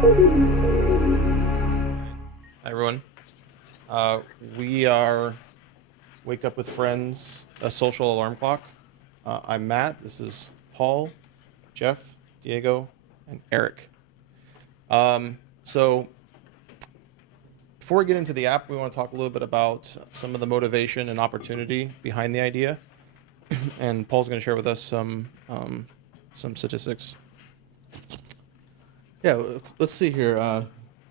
Hi, everyone. We are Wake Up with Friends, a social alarm clock. I'm Matt. This is Paul, Jeff, Diego, and Eric. So before we get into the app, we want to talk a little bit about some of the motivation and opportunity behind the idea. And Paul's going to share with us some statistics. Yeah, let's see here.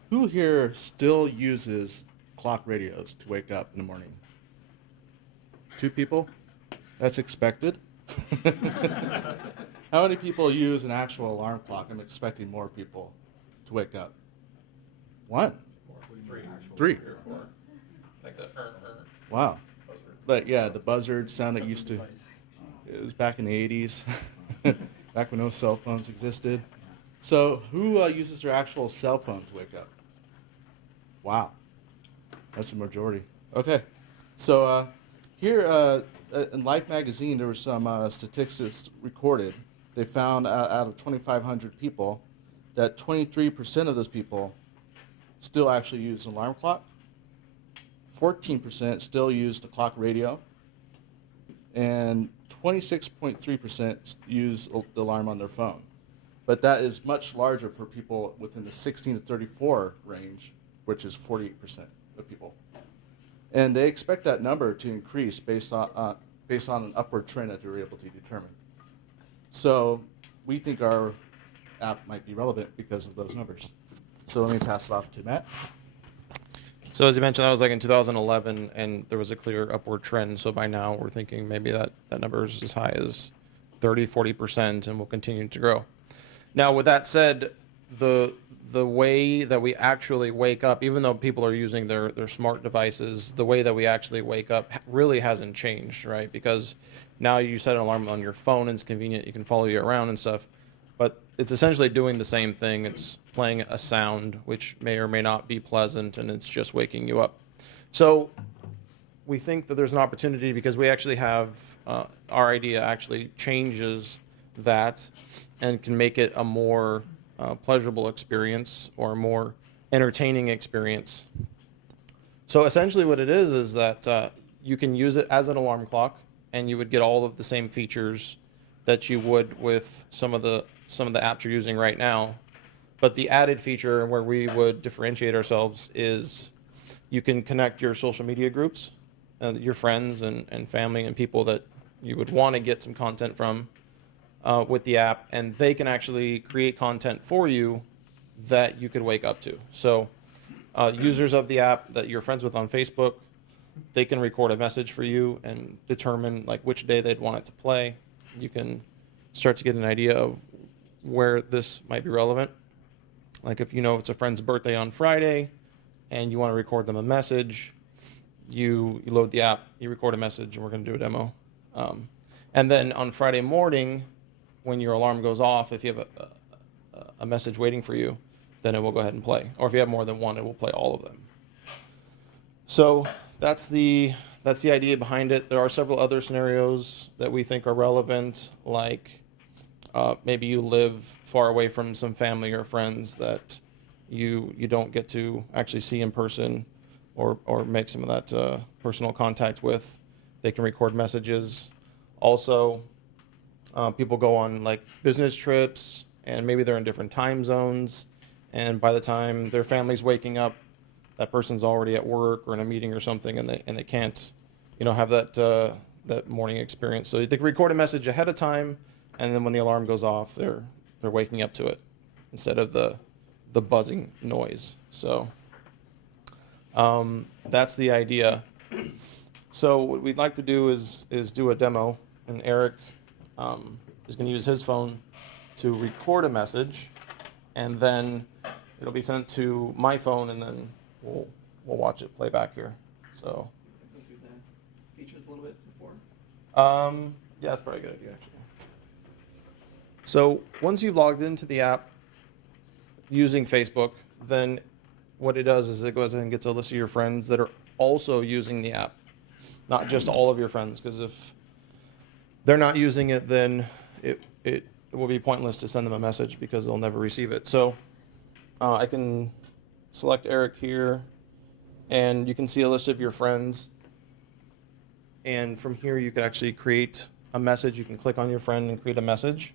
Who here still uses clock radios to wake up in the morning? 2 people? That's expected. How many people use an actual alarm clock? I'm expecting more people to wake up. 1? 3. Like the Wow. But yeah, the buzzard sound that used to, it was back in the 80s, back when no cell phones existed. So who uses their actual cell phone to wake up? Wow. That's the majority. Okay. So here in Life magazine, there were some statistics recorded. They found out of 2,500 people that 23% of those people still actually use an alarm clock. 14% still use the clock radio. And 26.3% use the alarm on their phone. But that is much larger for people within the 16 to 34 range, which is 48% of people. And they expect that number to increase based on an upward trend that they were able to determine. So we think our app might be relevant because of those numbers. So let me pass it off to Matt. So as you mentioned, that was like in 2011, and there was a clear upward trend. So by now, we're thinking maybe that number is as high as 30, 40%, and will continue to grow. Now, with that said, the way that we actually wake up, even though people are using their smart devices, the way that we actually wake up really hasn't changed, right? Because now you set an alarm on your phone, and it's convenient, you can follow you around and stuff, but it's essentially doing the same thing. It's playing a sound, which may or may not be pleasant, and it's just waking you up. So we think that there's an opportunity because we actually have, our idea actually changes that and can make it a more pleasurable experience or a more entertaining experience. So essentially what it is that you can use it as an alarm clock, and you would get all of the same features that you would with some of the apps you're using right now. But the added feature where we would differentiate ourselves is you can connect your social media groups, your friends and family and people that you would want to get some content from with the app, and they can actually create content for you that you could wake up to. So users of the app that you're friends with on Facebook, they can record a message for you and determine like which day they'd want it to play. You can start to get an idea of where this might be relevant. Like if you know it's a friend's birthday on Friday and you want to record them a message, you load the app, you record a message, and we're going to do a demo. And then on Friday morning, when your alarm goes off, if you have a message waiting for you, then it will go ahead and play. Or if you have more than one, it will play all of them. So that's the idea behind it. There are several other scenarios that we think are relevant, like maybe you live far away from some family or friends that you don't get to actually see in person or make some of that personal contact with. They can record messages. Also, people go on like business trips, and maybe they're in different time zones, and by the time their family's waking up, that person's already at work or in a meeting or something, and they can't, have that morning experience. So they can record a message ahead of time, and then when the alarm goes off, they're waking up to it instead of the buzzing noise. So that's the idea. So what we'd like to do is do a demo, and Eric is going to use his phone to record a message, and then it'll be sent to my phone, and then we'll watch it play back here. So Go through the features a little bit before. Yeah, that's probably a good idea actually. So once you've logged into the app using Facebook, then what it does is it goes ahead and gets a list of your friends that are also using the app, not just all of your friends, because if they're not using it, then it will be pointless to send them a message because they'll never receive it. So I can select Eric here, and you can see a list of your friends. And from here, you can actually create a message. You can click on your friend and create a message.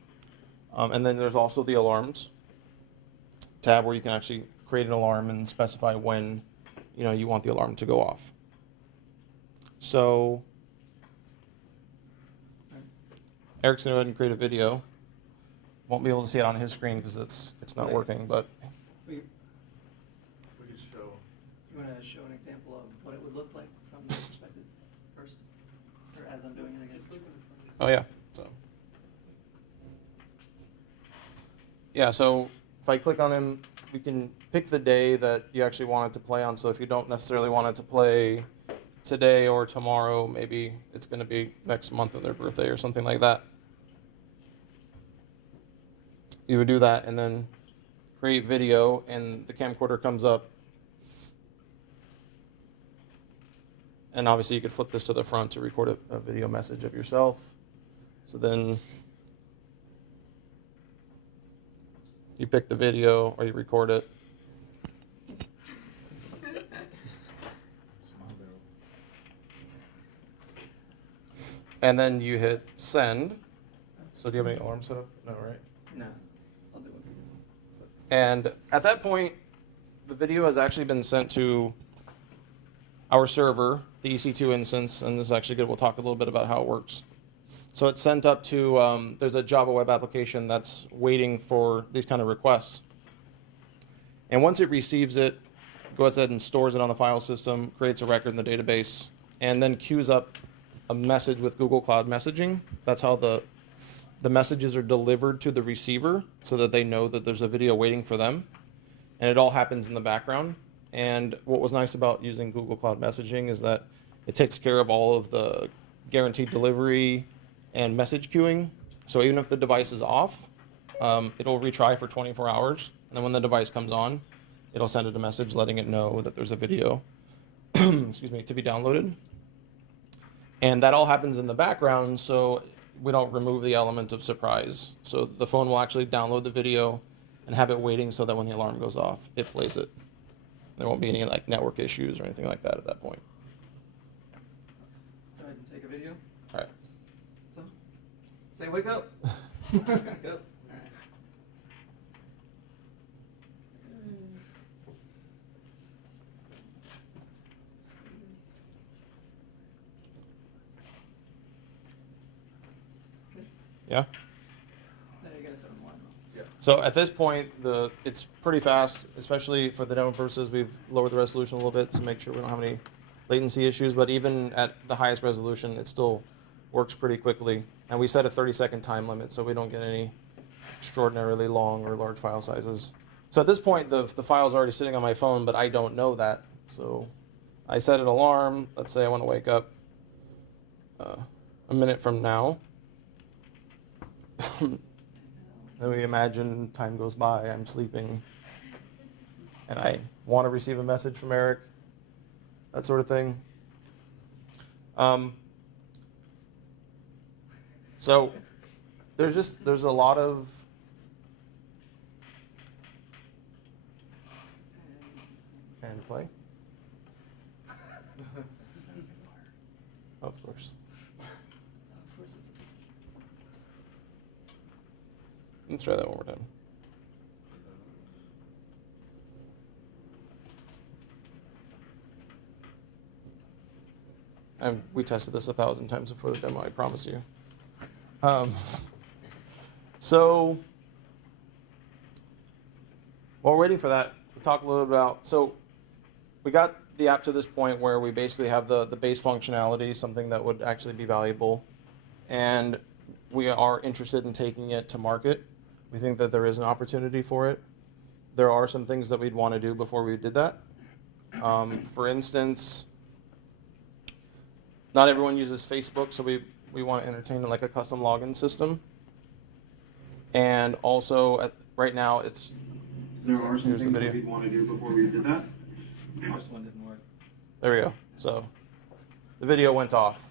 And then there's also the alarms tab where you can actually create an alarm and specify when you want the alarm to go off. So Eric's gonna go ahead and create a video. Won't be able to see it on his screen because it's not working, but We We could show. You want to show an example of what it would look like from your perspective first? Or as I'm doing it, I guess. oh yeah. So if I click on him, we can pick the day that you actually want it to play on. So if you don't necessarily want it to play today or tomorrow, maybe it's going to be next month of their birthday or something like that. You would do that and then create video, and the camcorder comes up. And obviously you could flip this to the front to record a video message of yourself. So then you pick the video or you record it. And then you hit send. So do you have any alarm set up? No, right? No. I'll do it. And at that point, the video has actually been sent to our server, the EC2 instance, and this is actually good. We'll talk a little bit about how it works. So it's sent up to, there's a Java web application that's waiting for these kind of requests. And once it receives it, goes ahead and stores it on the file system, creates a record in the database, and then queues up a message with Google Cloud Messaging. That's how the messages are delivered to the receiver so that they know that there's a video waiting for them. And it all happens in the background. And what was nice about using Google Cloud Messaging is that it takes care of all of the guaranteed delivery and message queuing. So even if the device is off, it'll retry for 24 hours. And then when the device comes on, it'll send it a message letting it know that there's a video excuse me, to be downloaded. And that all happens in the background, so we don't remove the element of surprise. So the phone will actually download the video and have it waiting so that when the alarm goes off, it plays it. There won't be any like network issues or anything like that at that point. Go ahead and take a video. All right. So, say wake up. Wake up. All right. Yeah? There you go, 7-1. Yeah. So at this point, it's pretty fast, especially for the demo purposes. We've lowered the resolution a little bit to make sure we don't have any latency issues, but even at the highest resolution, it still works pretty quickly. And we set a 30-second time limit so we don't get any extraordinarily long or large file sizes. So at this point, the file is already sitting on my phone, but I don't know that. So I set an alarm. Let's say I want to wake up a minute from now. Then we imagine time goes by, I'm sleeping, and I want to receive a message from Eric, that sort of thing. So there's a lot of and play. Of course. Let's try that one more time. And we tested this 1,000 times before the demo, I promise you. So while we're waiting for that, we'll talk a little bit about, so we got the app to this point where we basically have the base functionality, something that would actually be valuable, and we are interested in taking it to market. We think that there is an opportunity for it. There are some things that we'd want to do before we did that. For instance, not everyone uses Facebook, so we want to entertain like a custom login system. And also, right now, it's... There are some Here's the things that video. we'd want to do before we did that. First one didn't work. There we go. So the video went off.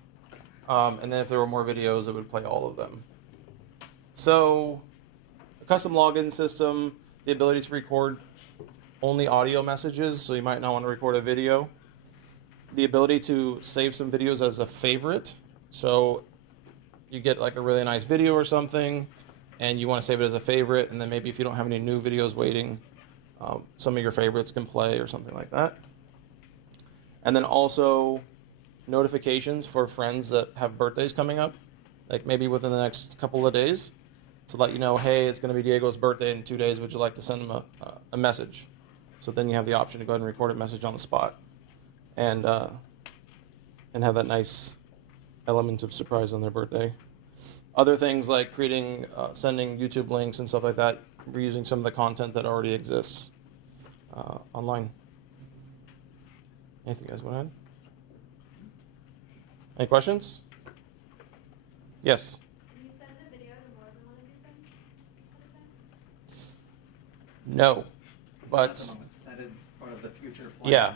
And then if there were more videos, it would play all of them. So a custom login system, the ability to record only audio messages, so you might not want to record a video. The ability to save some videos as a favorite. So you get like a really nice video or something, and you want to save it as a favorite, and then maybe if you don't have any new videos waiting, some of your favorites can play or something like that. And then also notifications for friends that have birthdays coming up, like maybe within the next couple of days, to let you know, hey, it's going to be Diego's birthday in 2 days. Would you like to send him a message? So then you have the option to go ahead and record a message on the spot, and have that nice element of surprise on their birthday. Other things like creating, sending YouTube links and stuff like that, reusing some of the content that already exists online. Anything you guys want to add? Any questions? Yes. Can you send the video to more than one of your friends at a time? No, Not at but the moment. That is part of the future plan.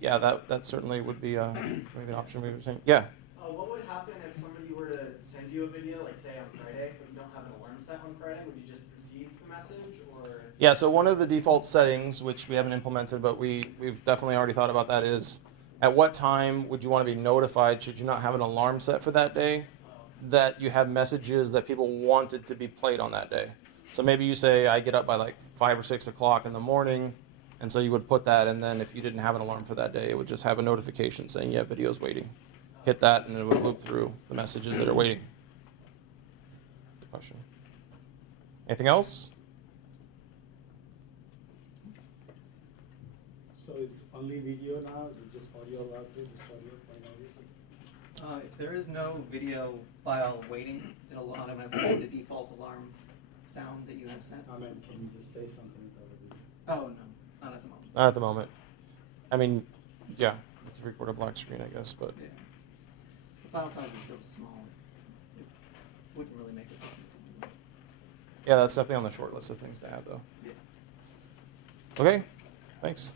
yeah, that certainly would be maybe an option we were saying. Yeah. What would happen if somebody were to send you a video, like say on Friday, but you don't have an alarm set on Friday? Would you just receive the message, or? Yeah, so one of the default settings, which we haven't implemented, but we've definitely already thought about that, is at what time would you want to be notified, should you not have an alarm set for that day, that you have messages that people wanted to be played on that day. So maybe you say, I get up by like 5 or 6 o'clock in the morning, and so you would put that, and then if you didn't have an alarm for that day, it would just have a notification saying you have videos waiting. Hit that, and it would loop through the messages that are waiting. Good question. Anything else? So it's only video now? Is it just audio allowed to? Just audio, plain audio? If there is no video file waiting, it'll automatically be the default alarm sound that you have sent. I mean, can you just say something without a video? Oh, no, not at the moment. Not at the moment. I mean, yeah, you can record a black screen, I guess, but Yeah. The file size is so small, it wouldn't really make a difference. yeah, that's definitely on the short list of things to add, though. Yeah. Okay, thanks.